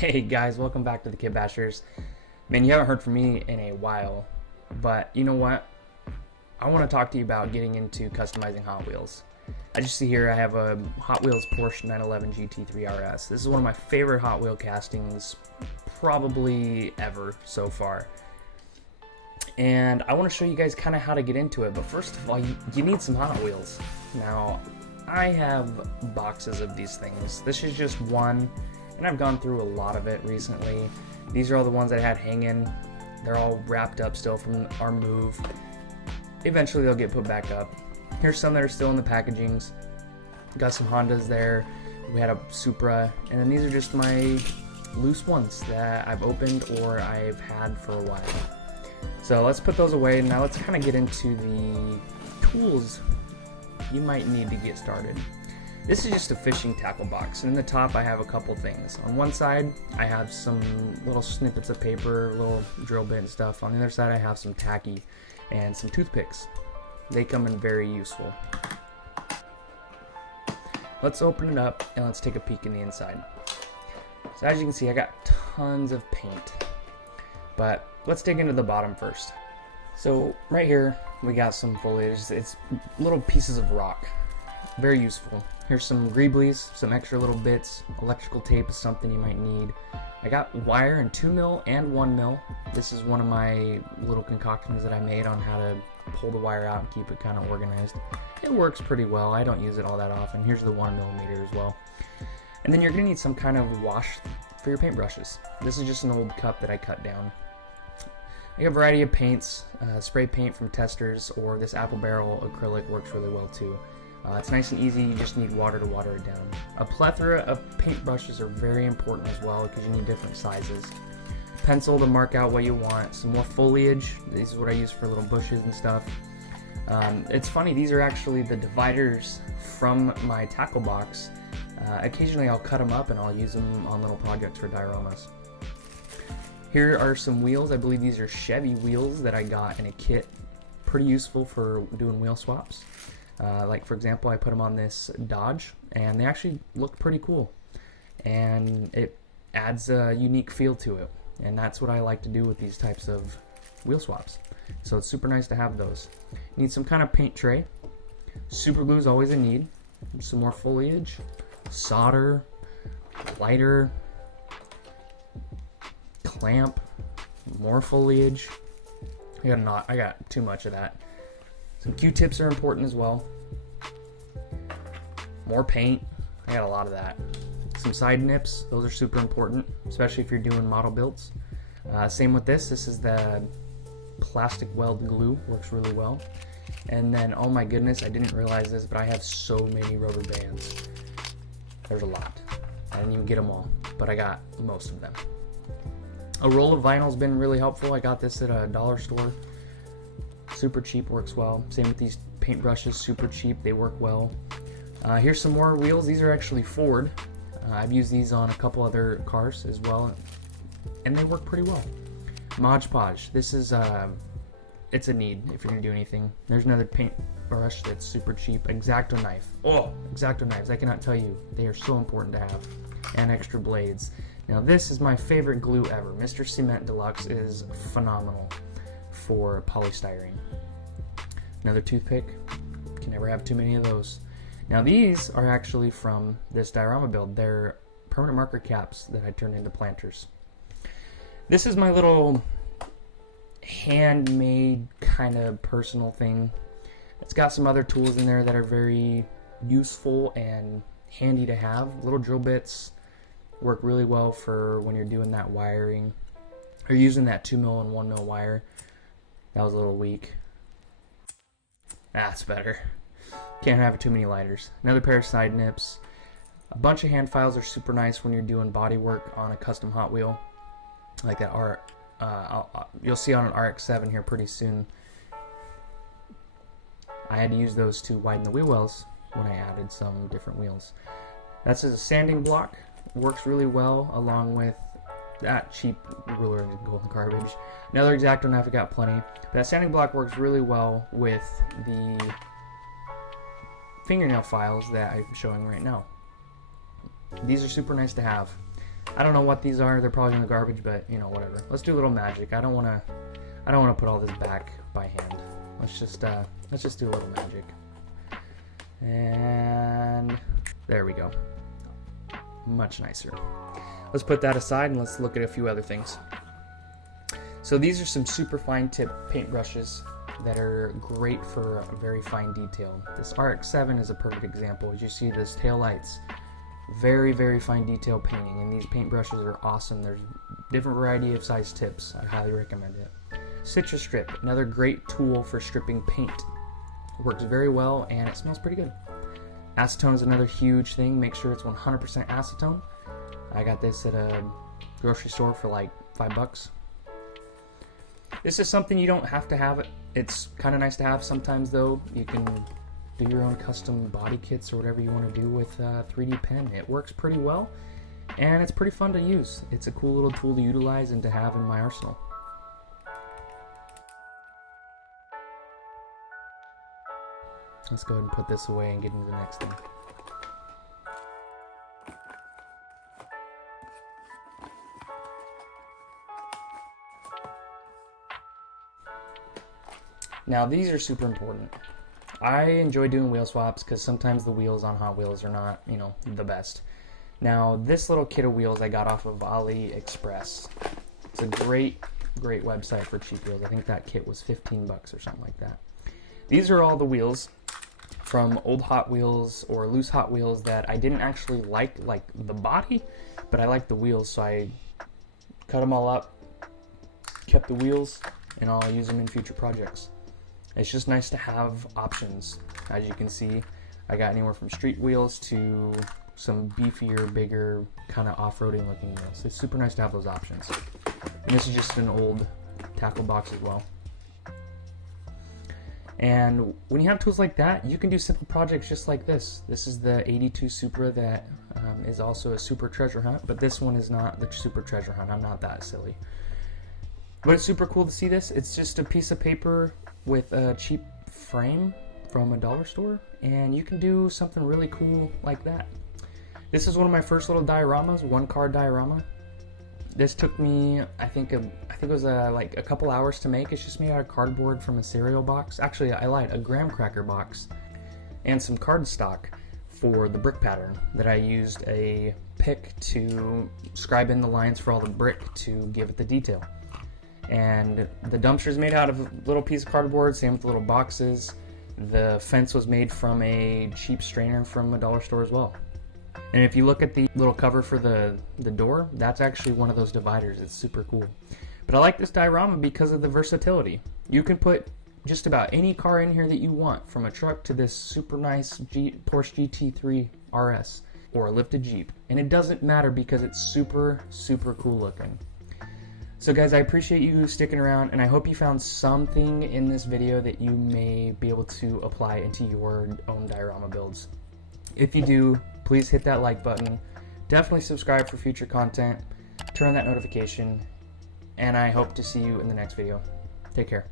Hey guys, welcome back to the Kid Bashers. Man, you haven't heard from me in a while, but you know what? I want to talk to you about getting into customizing Hot Wheels. As you see here, I have a Hot Wheels Porsche 911 GT3 RS. This is one of my favorite Hot Wheel castings probably ever so far. And I want to show you guys kind of how to get into it, but first of all, you need some Hot Wheels. Now, I have boxes of these things. This is just one, and I've gone through a lot of it recently. These are all the ones I had hanging. They're all wrapped up still from our move. Eventually they'll get put back up. Here's some that are still in the packagings. Got some Hondas there. We had a Supra, and then these are just my loose ones that I've opened or I've had for a while. So let's put those away. Now let's kind of get into the tools you might need to get started. This is just a fishing tackle box, and in the top I have a couple things. On one side I have some little snippets of paper, little drill bit and stuff. On the other side I have some tacky and some toothpicks. They come in very useful. Let's open it up and let's take a peek in the inside. So as you can see, I got tons of paint, but let's dig into the bottom first. So right here we got some foliage. It's little pieces of rock, very useful. Here's some greeblies, some extra little bits. Electrical tape is something you might need. I got wire in 2mm and 1mm. This is one of my little concoctions that I made on how to pull the wire out and keep it kind of organized. It works pretty well. I don't use it all that often. Here's the 1mm as well. And then you're gonna need some kind of wash for your paintbrushes. This is just an old cup that I cut down. I got a variety of paints, spray paint from Testers, or this apple barrel acrylic works really well too. It's nice and easy, you just need water to water it down. A plethora of paintbrushes are very important as well because you need different sizes. Pencil to mark out what you want, some more foliage. This is what I use for little bushes and stuff. It's funny, these are actually the dividers from my tackle box. Occasionally I'll cut them up and I'll use them on little projects for dioramas. Here are some wheels. I believe these are Chevy wheels that I got in a kit. Pretty useful for doing wheel swaps. Like for example, I put them on this Dodge and they actually look pretty cool. And it adds a unique feel to it. And that's what I like to do with these types of wheel swaps. So it's super nice to have those. Need some kind of paint tray. Super glue is always a need. Some more foliage, solder, lighter, clamp, more foliage. I got too much of that. Some Q-tips are important as well. More paint. I got a lot of that. Some side nips. Those are super important, especially if you're doing model builds. Same with this. This is the plastic weld glue. Works really well. And then, oh my goodness, I didn't realize this, but I have so many rubber bands. There's a lot. I didn't even get them all, but I got most of them. A roll of vinyl has been really helpful. I got this at a dollar store. Super cheap, works well. Same with these paintbrushes, super cheap, they work well. Here's some more wheels. These are actually Ford. I've used these on a couple other cars as well, and they work pretty well. Mod Podge. This is it's a need if you're gonna do anything. There's another paintbrush that's super cheap. X-Acto knife. Oh, X-Acto knives. I cannot tell you, they are so important to have. And extra blades. Now this is my favorite glue ever. Mr. Cement Deluxe is phenomenal for polystyrene. Another toothpick. Can never have too many of those. Now these are actually from this diorama build. They're permanent marker caps that I turned into planters. This is my little handmade kind of personal thing. It's got some other tools in there that are very useful and handy to have. Little drill bits work really well for when you're doing that wiring or using that 2mm and 1mm wire. That was a little weak. That's better. Can't have too many lighters. Another pair of side nips. A bunch of hand files are super nice when you're doing body work on a custom Hot Wheel. Like that you'll see on an RX-7 here pretty soon. I had to use those to widen the wheel wells when I added some different wheels. That's just a sanding block. Works really well along with that cheap ruler and go in the garbage. Another X-Acto knife, I got plenty. But that sanding block works really well with the fingernail files that I'm showing right now. These are super nice to have. I don't know what these are. They're probably in the garbage, but you know, whatever. Let's do a little magic. I don't want to put all this back by hand. Let's just do a little magic. And there we go. Much nicer. Let's put that aside and let's look at a few other things. So these are some super fine tip paintbrushes that are great for very fine detail. This RX-7 is a perfect example. As you see, this tail lights, very, very fine detail painting, and these paintbrushes are awesome. There's different variety of size tips. I highly recommend it. Citrus strip, another great tool for stripping paint. It works very well and it smells pretty good. Acetone is another huge thing. Make sure it's 100% acetone. I got this at a grocery store for like $5. This is something you don't have to have. It's kind of nice to have sometimes though. You can do your own custom body kits or whatever you want to do with 3D pen. It works pretty well and it's pretty fun to use. It's a cool little tool to utilize and to have in my arsenal. Let's go ahead and put this away and get into the next thing. Now these are super important. I enjoy doing wheel swaps because sometimes the wheels on Hot Wheels are not, you know, the best. Now this little kit of wheels I got off of AliExpress. It's a great website for cheap wheels. I think that kit was $15 or something like that. These are all the wheels from old Hot Wheels or loose Hot Wheels that I didn't actually like the body, but I liked the wheels, so I cut them all up, kept the wheels, and I'll use them in future projects. It's just nice to have options. As you can see, I got anywhere from street wheels to some beefier, bigger, kind of off-roading looking wheels. It's super nice to have those options. And this is just an old tackle box as well. And when you have tools like that, you can do simple projects just like this. This is the 82 Supra that is also a super treasure hunt, but this one is not the super treasure hunt. I'm not that silly. But it's super cool to see this. It's just a piece of paper with a cheap frame from a dollar store, and you can do something really cool like that. This is one of my first little dioramas, one card diorama. This took me, I think it was like a couple hours to make. It's just made out of cardboard from a cereal box. Actually, I lied, a graham cracker box and some cardstock for the brick pattern that I used a pick to scribe in the lines for all the brick to give it the detail. And the dumpster is made out of a little piece of cardboard, same with the little boxes. The fence was made from a cheap strainer from a dollar store as well. And if you look at the little cover for the door, that's actually one of those dividers. It's super cool. But I like this diorama because of the versatility. You can put just about any car in here that you want, from a truck to this super nice Porsche GT3 RS or a lifted Jeep. And it doesn't matter because it's super, super cool looking. So guys, I appreciate you sticking around, and I hope you found something in this video that you may be able to apply into your own diorama builds. If you do, please hit that like button. Definitely subscribe for future content. Turn on that notification, and I hope to see you in the next video. Take care.